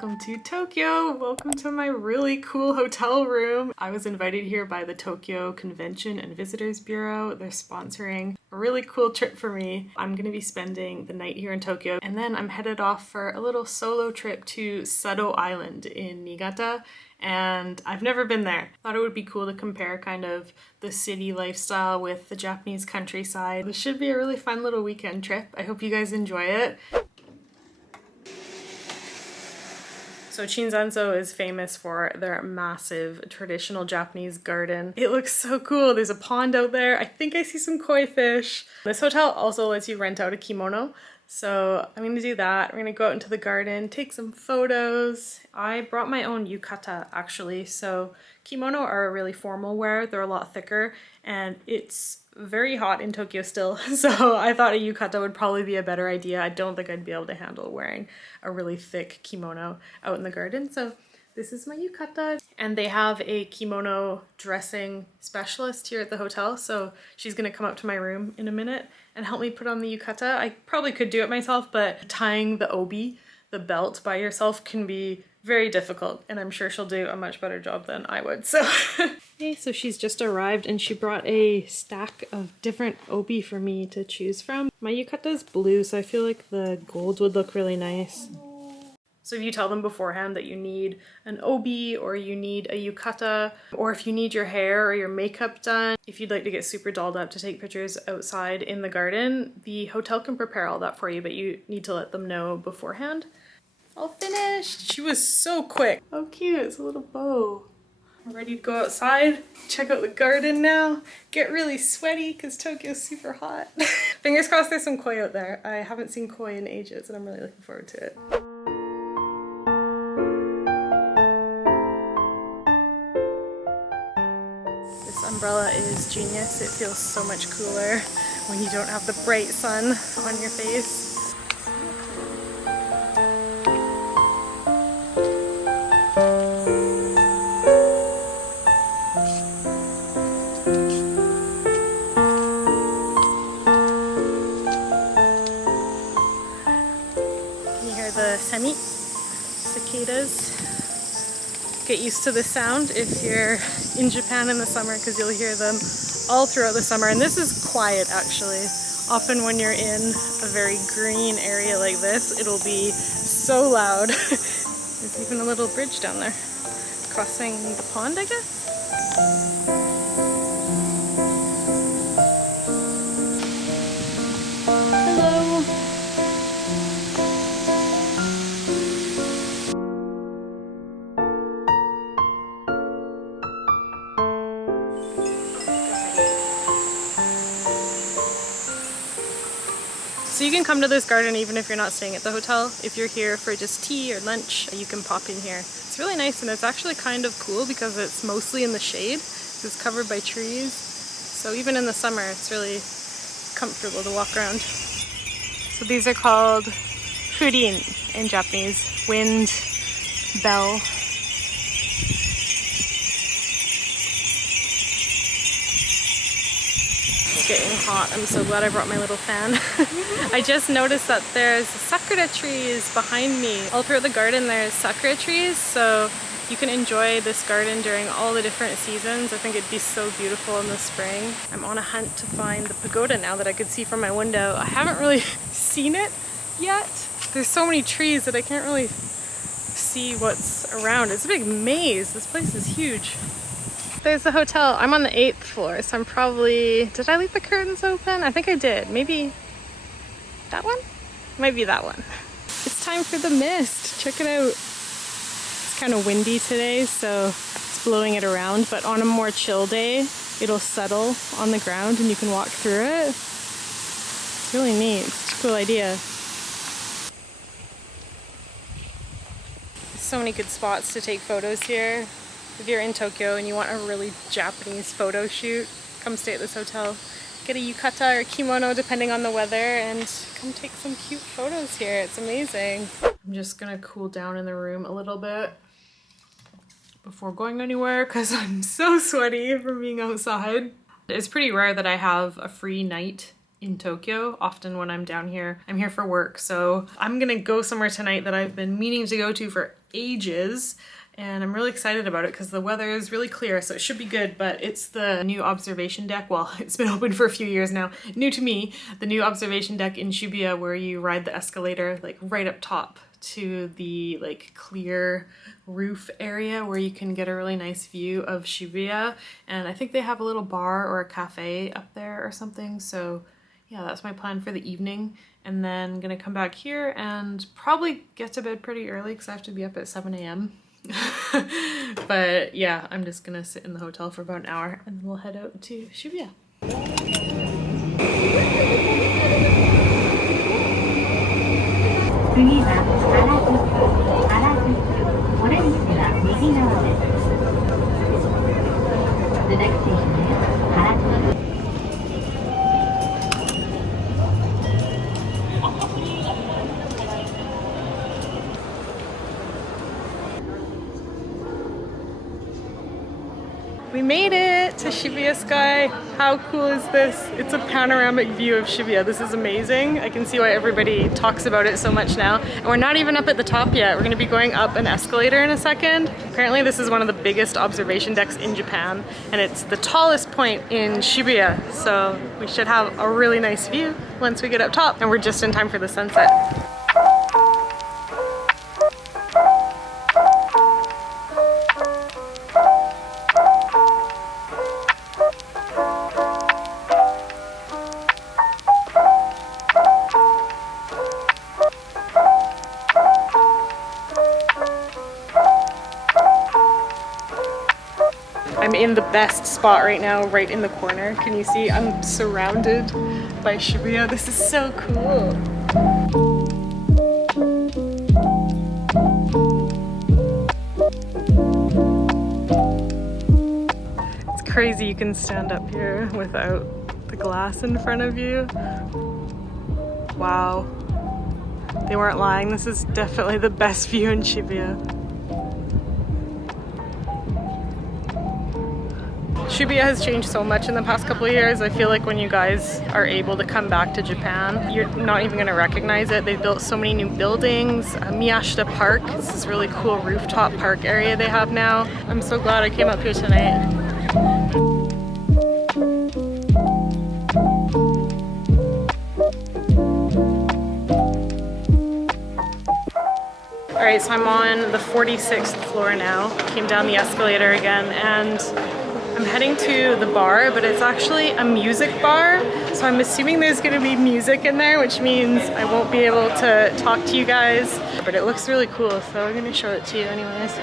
welcome to Tokyo. Welcome to my really cool hotel room. I was invited here by the Tokyo Convention and Visitors Bureau. They're sponsoring a really cool trip for me. I'm gonna be spending the night here in Tokyo, and then I'm headed off for a little solo trip to Sado Island in Niigata. And I've never been there. Thought it would be cool to compare kind of the city lifestyle with the Japanese countryside. This should be a really fun little weekend trip. I hope you guys enjoy it. So Shinzanso is famous for their massive traditional Japanese garden. It looks so cool. There's a pond out there. I think I see some koi fish. This hotel also lets you rent out a kimono. So I'm gonna do that. We're gonna go out into the garden, take some photos. I brought my own yukata actually. So kimono are a really formal wear. They're a lot thicker and it's very hot in Tokyo still. So I thought a yukata would probably be a better idea. I don't think I'd be able to handle wearing a really thick kimono out in the garden. So this is my yukata, and they have a kimono dressing specialist here at the hotel. So she's gonna come up to my room in a minute and help me put on the yukata. I probably could do it myself, but tying the obi, the belt, by yourself can be very difficult, and I'm sure she'll do a much better job than I would. So okay, so she's just arrived and she brought a stack of different obi for me to choose from. My yukata's blue, so I feel like the gold would look really nice. So if you tell them beforehand that you need an obi or you need a yukata, or if you need your hair or your makeup done, if you'd like to get super dolled up to take pictures outside in the garden, the hotel can prepare all that for you, but you need to let them know beforehand. All finished! She was so quick. How cute, it's a little bow. I'm ready to go outside, check out the garden now, get really sweaty because Tokyo's super hot. Fingers crossed there's some koi out there. I haven't seen koi in ages and I'm really looking forward to it. This umbrella is genius. It feels so much cooler when you don't have the bright sun on your face. Semi cicadas. Get used to the sound if you're in Japan in the summer, because you'll hear them all throughout the summer. And this is quiet actually. Often when you're in a very green area like this, it'll be so loud. There's even a little bridge down there crossing the pond, I guess. So you can come to this garden even if you're not staying at the hotel. If you're here for just tea or lunch, you can pop in here. It's really nice, and it's actually kind of cool because it's mostly in the shade. It's covered by trees. So even in the summer, it's really comfortable to walk around. So these are called furin in Japanese, wind bell. Getting hot. I'm so glad I brought my little fan. I just noticed that there's sakura trees behind me. All throughout the garden there's sakura trees, so you can enjoy this garden during all the different seasons. I think it'd be so beautiful in the spring. I'm on a hunt to find the pagoda now that I could see from my window. I haven't really seen it yet. There's so many trees that I can't really see what's around. It's a big maze. This place is huge. There's the hotel. I'm on the 8th floor, so I'm probably... Did I leave the curtains open? I think I did. Maybe that one? Might be that one. It's time for the mist. Check it out. It's kind of windy today, so it's blowing it around, but on a more chill day, it'll settle on the ground and you can walk through it. It's really neat. It's a cool idea. There's so many good spots to take photos here. If you're in Tokyo and you want a really Japanese photo shoot, come stay at this hotel. Get a yukata or kimono depending on the weather and come take some cute photos here. It's amazing. I'm just gonna cool down in the room a little bit before going anywhere because I'm so sweaty from being outside. It's pretty rare that I have a free night in Tokyo. Often when I'm down here, I'm here for work. So I'm gonna go somewhere tonight that I've been meaning to go to for ages. And I'm really excited about it because the weather is really clear, so it should be good, but it's the new observation deck. Well, it's been open for a few years now. New to me, the new observation deck in Shibuya where you ride the escalator like right up top to the like clear roof area where you can get a really nice view of Shibuya. And I think they have a little bar or a cafe up there or something. So yeah, that's my plan for the evening. And then I'm gonna come back here and probably get to bed pretty early because I have to be up at 7 a.m. But yeah, I'm just gonna sit in the hotel for about an hour and then we'll head out to Shibuya. 次は原宿、原宿、オレンジは右側です。The next station is 原宿。We made it to Shibuya Sky. How cool is this? It's a panoramic view of Shibuya. This is amazing. I can see why everybody talks about it so much now. And we're not even up at the top yet. We're gonna be going up an escalator in a second. Apparently this is one of the biggest observation decks in Japan, and it's the tallest point in Shibuya. So we should have a really nice view once we get up top, and we're just in time for the sunset. I'm in the best spot right now, right in the corner. Can you see? I'm surrounded by Shibuya. This is so cool. It's crazy you can stand up here without the glass in front of you. Wow. They weren't lying. This is definitely the best view in Shibuya. Shibuya has changed so much in the past couple of years. I feel like when you guys are able to come back to Japan, you're not even going to recognize it. They've built so many new buildings. Miyashita Park, it's this really cool rooftop park area they have now. I'm so glad I came up here tonight. Alright, so I'm on the 46th floor now. Came down the escalator again, and I'm heading to the bar, but it's actually a music bar. So I'm assuming there's gonna be music in there, which means I won't be able to talk to you guys. But it looks really cool, so I'm gonna show it to you anyways.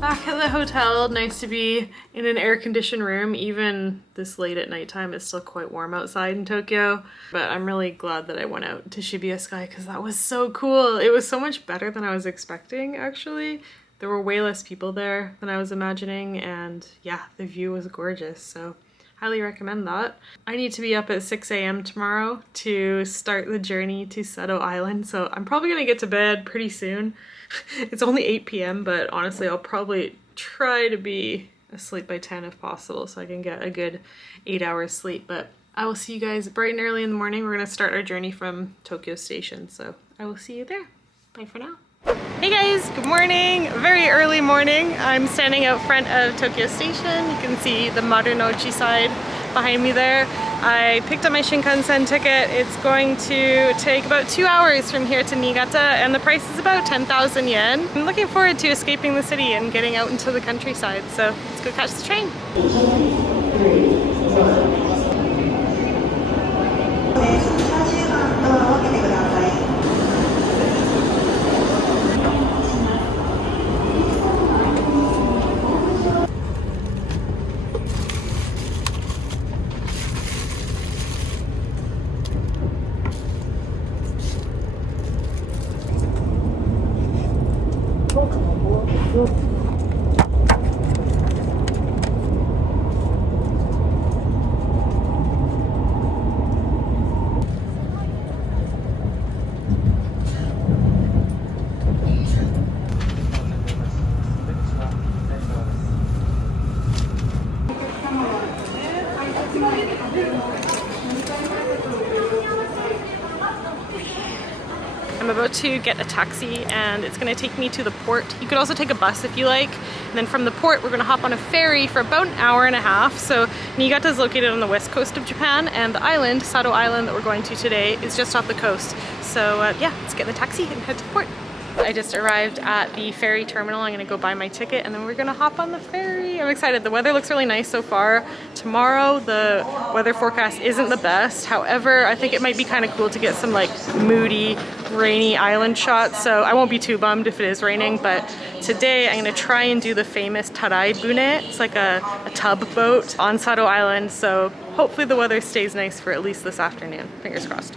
Back at the hotel, nice to be in an air-conditioned room. Even this late at nighttime, it's still quite warm outside in Tokyo. But I'm really glad that I went out to Shibuya Sky because that was so cool. It was so much better than I was expecting, actually. There were way less people there than I was imagining, and yeah, the view was gorgeous, so highly recommend that. I need to be up at 6 a.m. tomorrow to start the journey to Sado Island, so I'm probably gonna get to bed pretty soon. It's only 8 p.m., but honestly, I'll probably try to be asleep by 10 if possible so I can get a good 8 hours sleep. But I will see you guys bright and early in the morning. We're gonna start our journey from Tokyo Station, so I will see you there. Bye for now. Hey guys, good morning. Very early morning. I'm standing out front of Tokyo Station. You can see the Marunouchi side behind me there. I picked up my Shinkansen ticket. It's going to take about 2 hours from here to Niigata, and the price is about 10,000 yen. I'm looking forward to escaping the city and getting out into the countryside, so let's go catch the train. about to get a taxi and it's gonna take me to the port. You could also take a bus if you like. And then from the port, we're gonna hop on a ferry for about an hour and a half. So Niigata is located on the west coast of Japan, and the island, Sado Island, that we're going to today is just off the coast. So yeah, let's get in the taxi and head to the port. I just arrived at the ferry terminal. I'm gonna go buy my ticket and then we're gonna hop on the ferry. I'm excited. The weather looks really nice so far. Tomorrow, the weather forecast isn't the best. However, I think it might be kind of cool to get some like moody, rainy island shots. So I won't be too bummed if it is raining, but today I'm gonna try and do the famous Taraibune. It's like a tub boat on Sado Island. So hopefully the weather stays nice for at least this afternoon. Fingers crossed.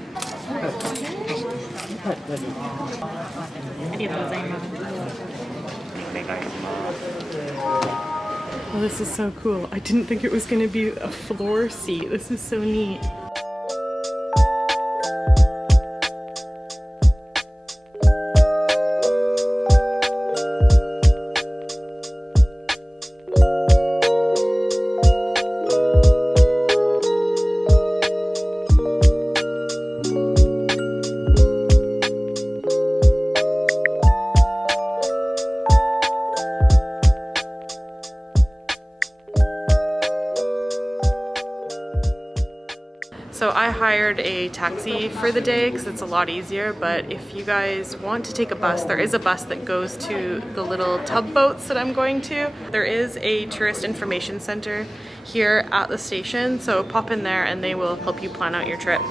Oh, this is so cool. I didn't think it was going to be a floor seat. This is so neat. So I hired a taxi for the day because it's a lot easier, but if you guys want to take a bus, there is a bus that goes to the little tub boats that I'm going to. There is a tourist information center here at the station, so pop in there and they will help you plan out your trip.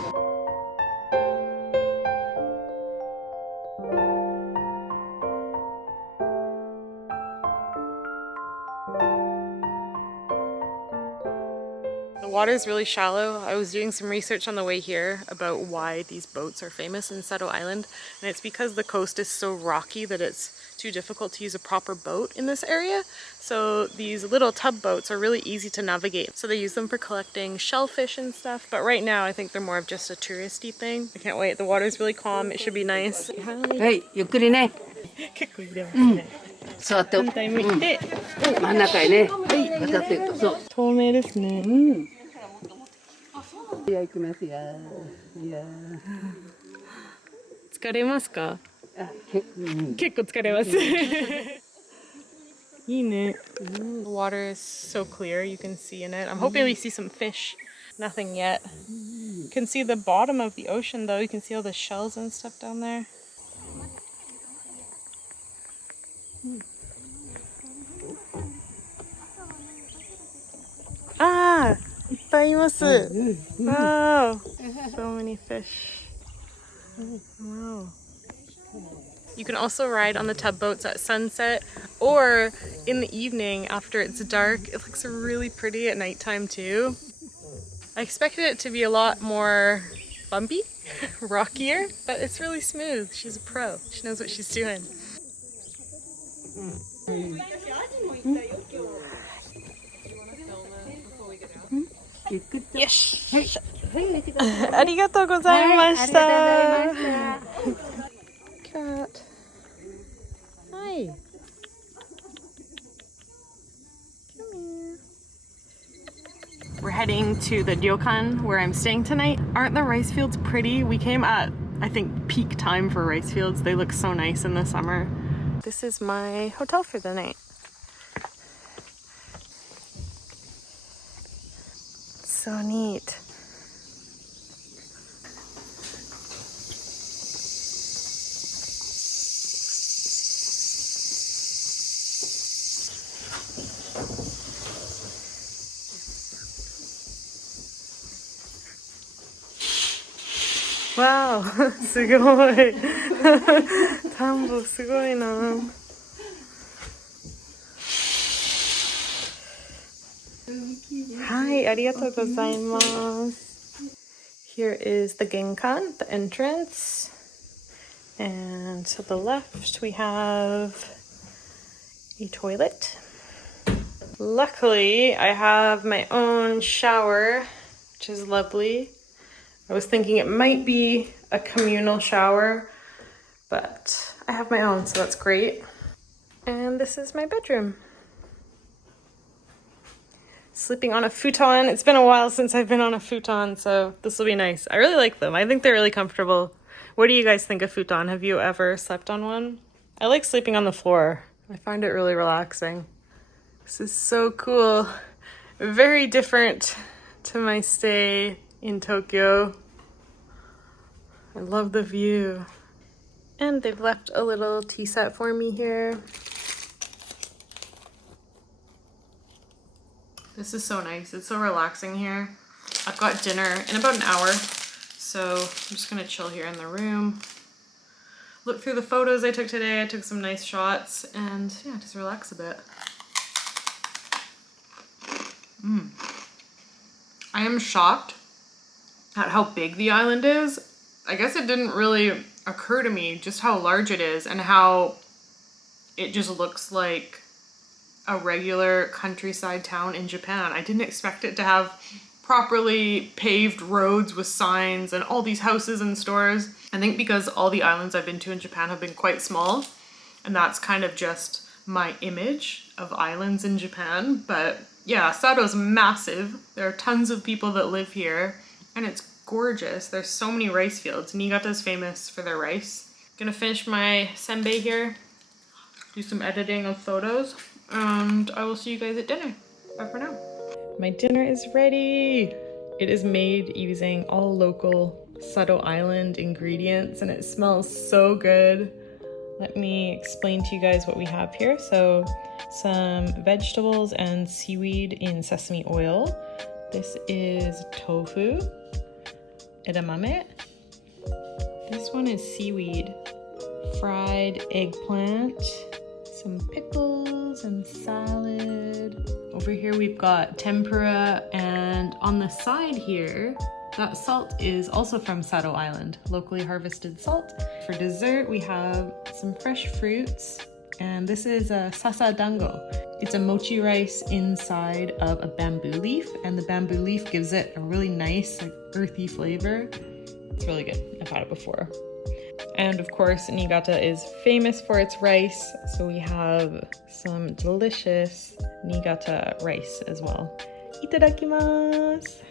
The water is really shallow. I was doing some research on the way here about why these boats are famous in Sado Island, and it's because the coast is so rocky that it's too difficult to use a proper boat in this area. So these little tub boats are really easy to navigate. So they use them for collecting shellfish and stuff, but right now I think they're more of just a touristy thing. I can't wait. The water's really calm. It should be nice. Hey, ゆっくりね。結構入れますね。座って。反対向いて、真ん中へね。渡っていく。そう。透明ですね。いや、行きますよ。いや。疲れますか？結構疲れます。いいね。The water is so clear, you can see in it. I'm hoping we see some fish. Nothing yet. You can see the bottom of the ocean though. You can see all the shells and stuff down there. Ah! いっぱいいます。Wow! So many fish. Wow. You can also ride on the tub boats at sunset or in the evening after it's dark. It looks really pretty at nighttime too. I expected it to be a lot more bumpy, rockier, but it's really smooth. She's a pro. She knows what she's doing. Yes! ありがとうございました。Cat. Hi. Come here. We're heading to the Ryokan where I'm staying tonight. Aren't the rice fields pretty? We came at, I think, peak time for rice fields. They look so nice in the summer. This is my hotel for the night. So neat. Wow, すごい。田んぼすごいな。はい、ありがとうございます。Here is the Genkan, the entrance. And to the left we have a toilet. Luckily, I have my own shower, which is lovely. I was thinking it might be a communal shower, but I have my own, so that's great. And this is my bedroom. Sleeping on a futon. It's been a while since I've been on a futon, so this will be nice. I really like them. I think they're really comfortable. What do you guys think of futon? Have you ever slept on one? I like sleeping on the floor. I find it really relaxing. This is so cool. Very different to my stay in Tokyo. I love the view. And they've left a little tea set for me here. This is so nice. It's so relaxing here. I've got dinner in about an hour, so I'm just gonna chill here in the room. Look through the photos I took today. I took some nice shots and yeah, just relax a bit. I am shocked at how big the island is. I guess it didn't really occur to me just how large it is and how it just looks like a regular countryside town in Japan. I didn't expect it to have properly paved roads with signs and all these houses and stores. I think because all the islands I've been to in Japan have been quite small, and that's kind of just my image of islands in Japan. But yeah, Sado's massive. There are tons of people that live here and it's gorgeous. There's so many rice fields. Niigata is famous for their rice. Gonna finish my senbei here, do some editing of photos, and I will see you guys at dinner. Bye for now. My dinner is ready. It is made using all local Sado Island ingredients and it smells so good. Let me explain to you guys what we have here. So some vegetables and seaweed in sesame oil. This is tofu, edamame. This one is seaweed, fried eggplant, some pickles and salad. Over here we've got tempura, and on the side here, that salt is also from Sado Island, locally harvested salt. For dessert, we have some fresh fruits, and this is a sasa dango. It's a mochi rice inside of a bamboo leaf, and the bamboo leaf gives it a really nice, like, earthy flavor. It's really good. I've had it before. And of course, Niigata is famous for its rice, so we have some delicious Niigata rice as well. Itadakimasu!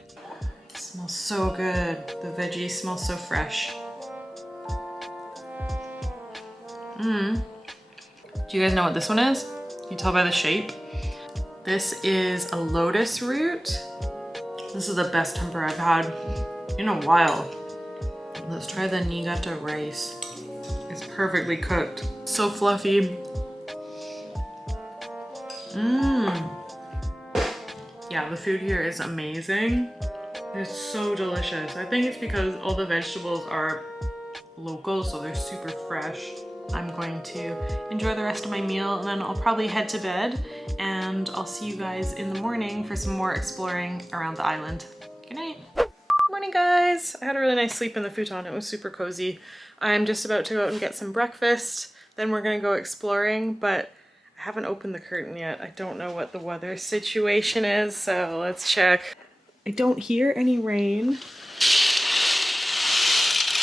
It smells so good. The veggies smell so fresh. Do you guys know what this one is? Can you tell by the shape? This is a lotus root. This is the best tempura I've had in a while. Let's try the Niigata rice. It's perfectly cooked. So fluffy. Yeah, the food here is amazing. It's so delicious. I think it's because all the vegetables are local, so they're super fresh. I'm going to enjoy the rest of my meal and then I'll probably head to bed, and I'll see you guys in the morning for some more exploring around the island. Good night. Morning guys! I had a really nice sleep in the futon. It was super cozy. I'm just about to go out and get some breakfast. Then we're gonna go exploring, but I haven't opened the curtain yet. I don't know what the weather situation is, so let's check. I don't hear any rain.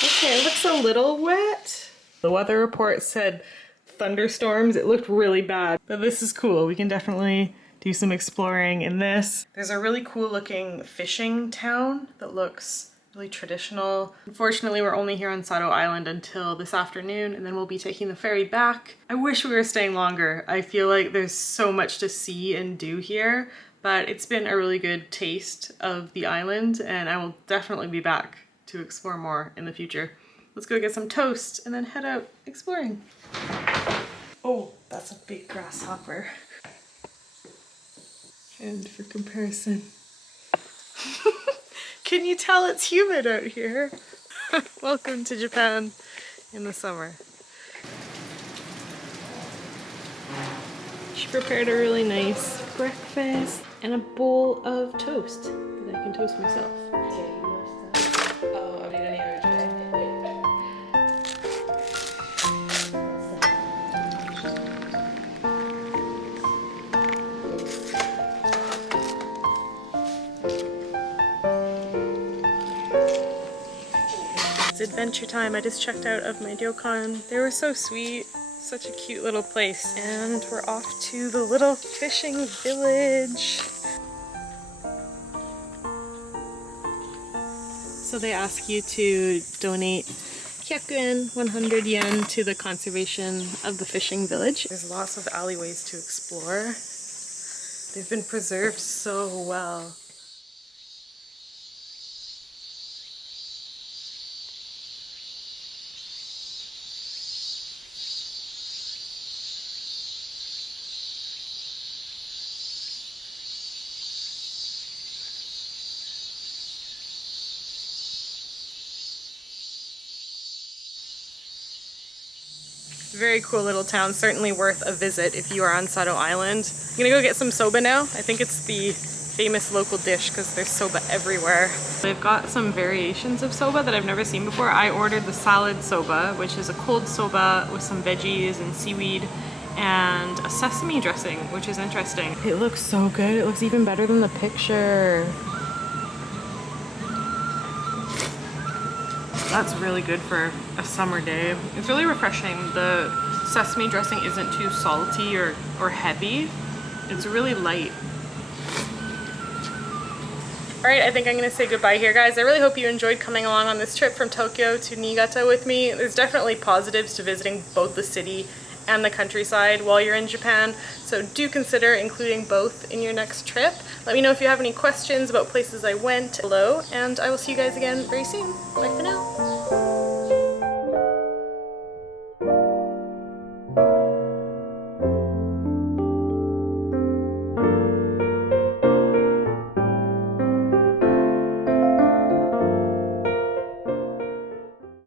Okay, it looks a little wet. The weather report said thunderstorms. It looked really bad, but this is cool. We can definitely do some exploring in this. There's a really cool looking fishing town that looks really traditional. Unfortunately, we're only here on Sado Island until this afternoon, and then we'll be taking the ferry back. I wish we were staying longer. I feel like there's so much to see and do here, but it's been a really good taste of the island, and I will definitely be back to explore more in the future. Let's go get some toast and then head out exploring. Oh, that's a big grasshopper. And for comparison, can you tell it's humid out here? Welcome to Japan in the summer. She prepared a really nice breakfast and a bowl of toast that I can toast myself. It's adventure time. I just checked out of my Ryokan. They were so sweet. Such a cute little place. And we're off to the little fishing village. So they ask you to donate 100 yen, 100 yen to the conservation of the fishing village. There's lots of alleyways to explore. They've been preserved so well. Very cool little town, certainly worth a visit if you are on Sado Island. I'm gonna go get some soba now. I think it's the famous local dish because there's soba everywhere. They've got some variations of soba that I've never seen before. I ordered the salad soba, which is a cold soba with some veggies and seaweed and a sesame dressing, which is interesting. It looks so good. It looks even better than the picture. That's really good for a summer day. It's really refreshing. The sesame dressing isn't too salty or heavy. It's really light. Alright, I think I'm going to say goodbye here, guys. I really hope you enjoyed coming along on this trip from Tokyo to Niigata with me. There's definitely positives to visiting both the city and the countryside while you're in Japan, so do consider including both in your next trip. Let me know if you have any questions about places I went below, and I will see you guys again very soon. Bye for now.